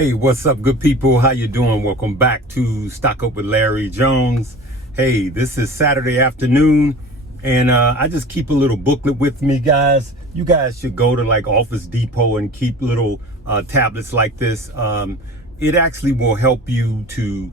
Hey, what's up, good people? How you doing? Welcome back to Stock Up with Larry Jones. Hey, this is Saturday afternoon, and I just keep a little booklet with me, guys. You guys should go to like Office Depot and keep little tablets like this. It actually will help you to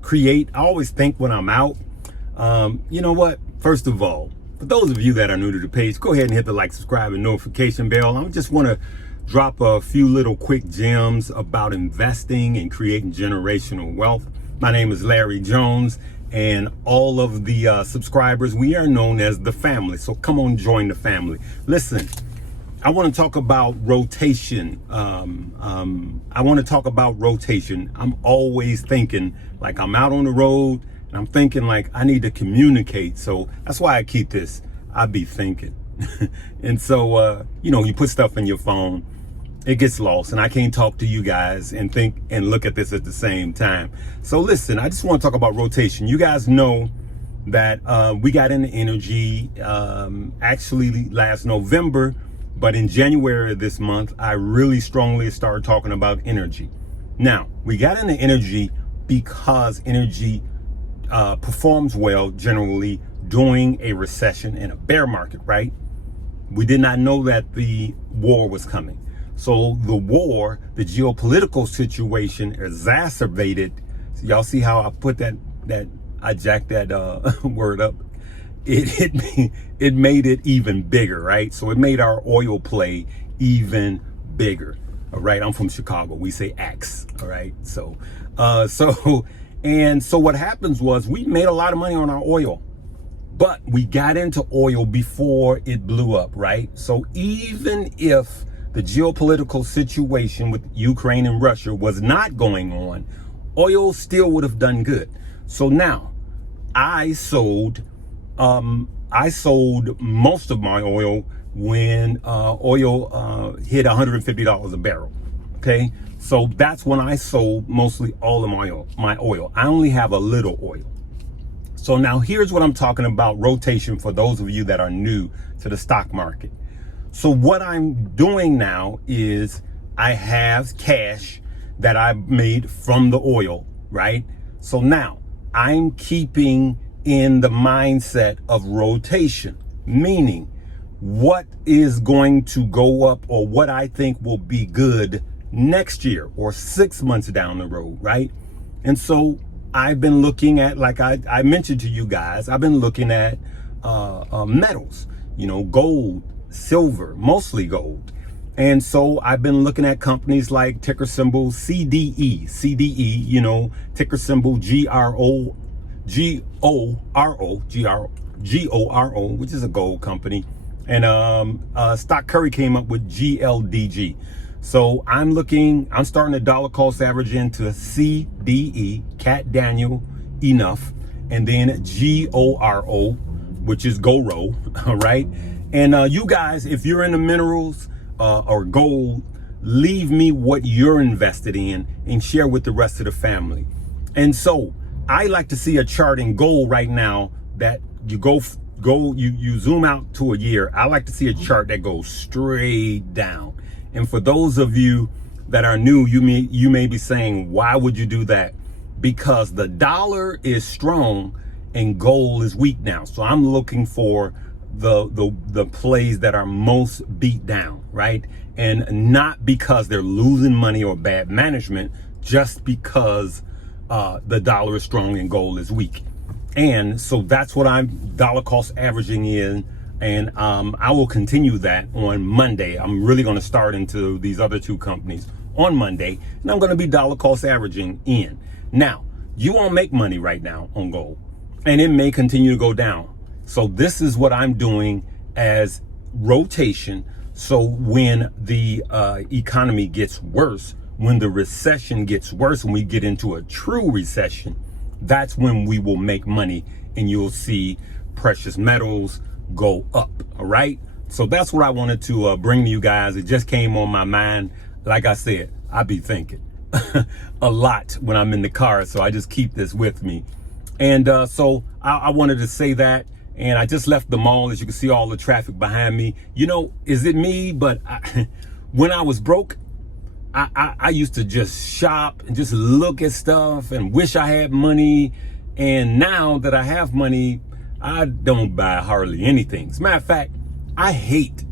create. I always think when I'm out, you know what? First of all, for those of you that are new to the page, go ahead and hit the like, subscribe, and notification bell. I just want to drop a few little quick gems about investing and creating generational wealth. My name is Larry Jones, and all of the subscribers, we are known as the family. So come on, join the family. Listen, I want to talk about rotation. I want to talk about rotation. I'm always thinking like I'm out on the road and I'm thinking like I need to communicate. So that's why I keep this. I be thinking. And so, you put stuff in your phone, it gets lost, and I can't talk to you guys and think and look at this at the same time. So listen, I just want to talk about rotation. You guys know that we got into energy actually last November, but in January of this month, I really strongly started talking about energy. Now, we got into energy because energy performs well generally during a recession and a bear market, right? We did not know that the war was coming. So the war, the geopolitical situation exacerbated. So y'all see how I put that I jacked that word up. It made it even bigger, right? So it made our oil play even bigger. All right. I'm from Chicago. We say axe. All right. So what happens was we made a lot of money on our oil. But we got into oil before it blew up, right? So even if the geopolitical situation with Ukraine and Russia was not going on, oil still would have done good. So now I sold most of my oil when oil hit $150 a barrel. Okay, so that's when I sold mostly all of my oil. I only have a little oil. So now here's what I'm talking about, rotation, for those of you that are new to the stock market. So what I'm doing now is I have cash that I made from the oil, right? So now I'm keeping in the mindset of rotation, meaning what is going to go up or what I think will be good next year or 6 months down the road, right? And so I've been looking at, like I mentioned to you guys, I've been looking at metals, gold, silver, mostly gold. And so I've been looking at companies like ticker symbol CDE, ticker symbol GORO, which is a gold company. And Stock Curry came up with GLDG. So I'm starting to dollar cost average into CDE, Cat Daniel Enough, and then GORO, which is GORO, all right? And you guys, if you're into minerals or gold, leave me what you're invested in and share with the rest of the family. And so I like to see a chart in gold right now that you zoom out to a year. I like to see a chart that goes straight down. And for those of you that are new, you may be saying, why would you do that? Because the dollar is strong and gold is weak now. So I'm looking for the plays that are most beat down, right? And not because they're losing money or bad management, just because the dollar is strong and gold is weak. And so that's what I'm dollar cost averaging in. And I will continue that on Monday. I'm really going to start into these other two companies on Monday, and I'm going to be dollar cost averaging in. Now, you won't make money right now on gold, and it may continue to go down. So this is what I'm doing as rotation. So when the economy gets worse, when the recession gets worse, when we get into a true recession, that's when we will make money, and you'll see precious metals go up. All right, so that's what I wanted to bring to you guys. It just came on my mind. Like I said, I be thinking a lot when I'm in the car, so I just keep this with me. And so I wanted to say that. And I just left the mall. As you can see, all the traffic behind me. Is it me? But when I was broke, I used to just shop and just look at stuff and wish I had money. And now that I have money, I don't buy hardly anything. As a matter of fact, I hate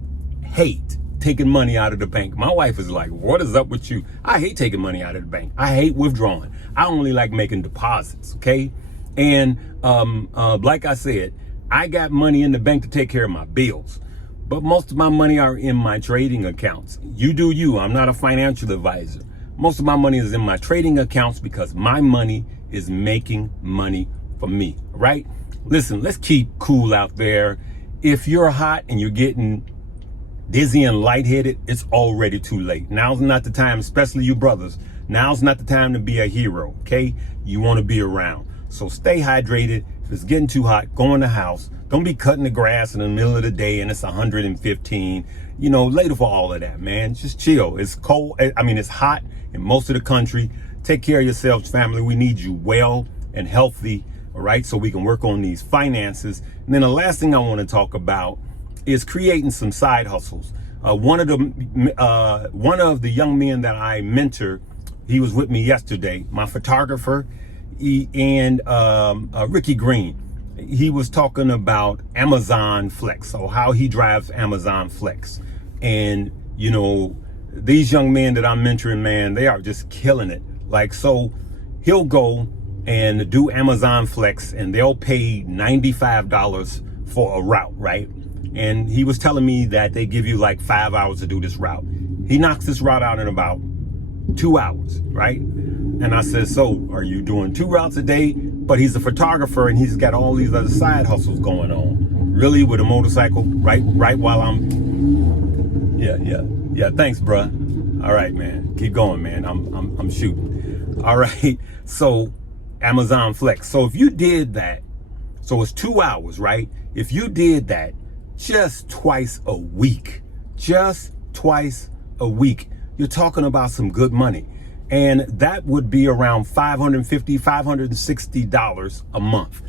taking money out of the bank. My wife is like, what is up with you? I hate taking money out of the bank. I hate withdrawing. I only like making deposits, okay? And like I said, I got money in the bank to take care of my bills. But most of my money are in my trading accounts. You do you. I'm not a financial advisor. Most of my money is in my trading accounts because my money is making money for me, right? Listen, let's keep cool out there. If you're hot and you're getting dizzy and lightheaded, it's already too late. Now's not the time, especially you brothers. Now's not the time to be a hero, okay? You want to be around. So stay hydrated. If it's getting too hot, go in the house. Don't be cutting the grass in the middle of the day and it's 115. You know, later for all of that, man. Just chill. It's cold. I mean, it's hot in most of the country. Take care of yourselves, family. We need you well and healthy, all right? So we can work on these finances. And then the last thing I want to talk about is creating some side hustles. One of the young men that I mentor, he was with me yesterday, my photographer, and Ricky Green. He was talking about Amazon Flex, so how he drives Amazon Flex. And, you know, these young men that I'm mentoring, man, they are just killing it. Like, so he'll go and do Amazon Flex and they'll pay $95 for a route, right? And he was telling me that they give you like 5 hours to do this route. He knocks this route out in about 2 hours, right? And I said, so are you doing 2 routes a day? But he's a photographer and he's got all these other side hustles going on. Really, with a motorcycle, right while I'm, yeah. Thanks, bruh. All right, man. Keep going, man. I'm shooting. All right. So Amazon Flex. So if you did that, so it's 2 hours, right? If you did that just twice a week, you're talking about some good money. And that would be around $550, $560 a month.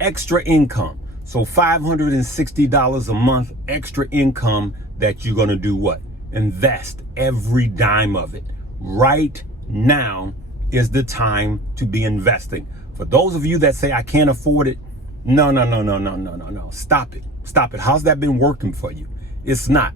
Extra income. So $560 a month extra income that you're going to do what? Invest every dime of it. Right now is the time to be investing. For those of you that say, I can't afford it, no. Stop it. How's that been working for you? It's not.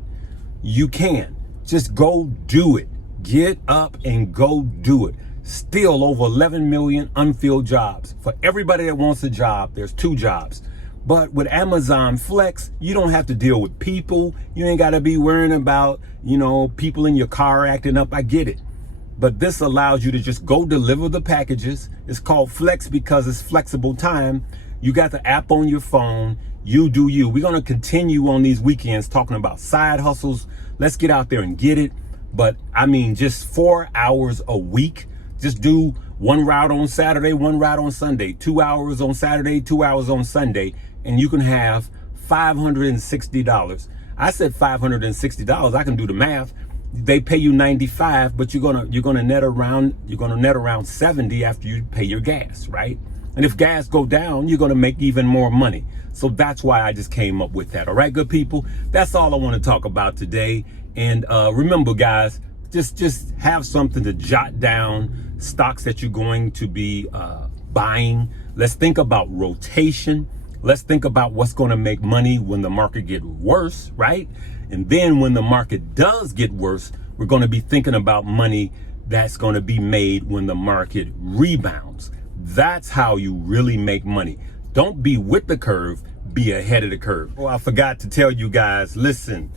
You can. Just go do it. Get up and go do it. Still over 11 million unfilled jobs. For everybody that wants a job, there's 2 jobs. But with Amazon Flex, you don't have to deal with people. You ain't got to be worrying about, you know, people in your car acting up. I get it. But this allows you to just go deliver the packages. It's called Flex because it's flexible time. You got the app on your phone. You do you. We're going to continue on these weekends talking about side hustles. Let's get out there and get it. But I mean, just 4 hours a week. Just do 1 route on Saturday, 1 route on Sunday, 2 hours on Saturday, 2 hours on Sunday, and you can have $560. I said $560. I can do the math. They pay you $95, but you're gonna net around 70 after you pay your gas, right? And if gas go down, you're gonna make even more money. So that's why I just came up with that. All right, good people. That's all I want to talk about today. And remember, guys, just have something to jot down stocks that you're going to be buying. Let's think about rotation. Let's think about what's going to make money when the market gets worse, right? And then when the market does get worse, we're going to be thinking about money that's going to be made when the market rebounds. That's how you really make money. Don't be with the curve, be ahead of the curve. Oh, I forgot to tell you guys, listen,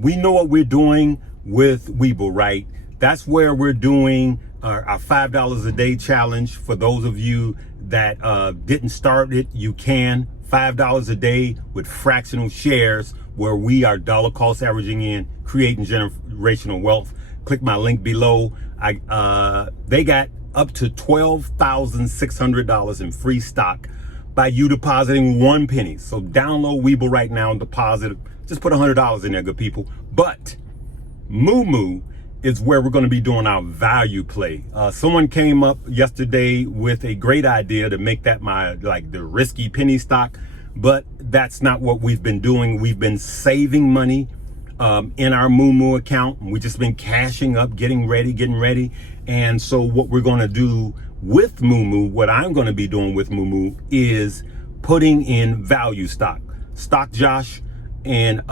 we know what we're doing with WeBull, right? That's where we're doing our $5 a day challenge. For those of you that didn't start it, you can. $5 a day with fractional shares, where we are dollar cost averaging in, creating generational wealth. Click my link below. They got up to $12,600 in free stock by you depositing 1 penny. So download WeBull right now and deposit. Just put $100 in there, good people. But Moo is where we're going to be doing our value play. Someone came up yesterday with a great idea to make that the risky penny stock, but that's not what we've been doing. We've been saving money in our Moo account. We just been cashing up, getting ready. And so what we're going to do with Moo, what I'm going to be doing with Moo is putting in value stock. Stock Josh and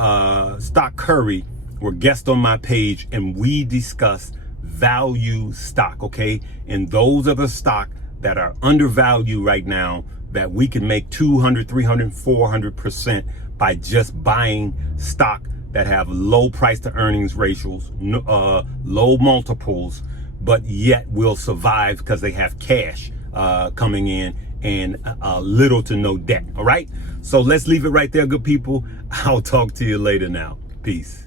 Stock Curry were guests on my page, and we discuss value stock, okay? And those are the stock that are undervalued right now that we can make 200, 300, 400% by just buying stock that have low price to earnings ratios, low multiples, but yet will survive because they have cash coming in and little to no debt. All right. So let's leave it right there, good people. I'll talk to you later now. Peace.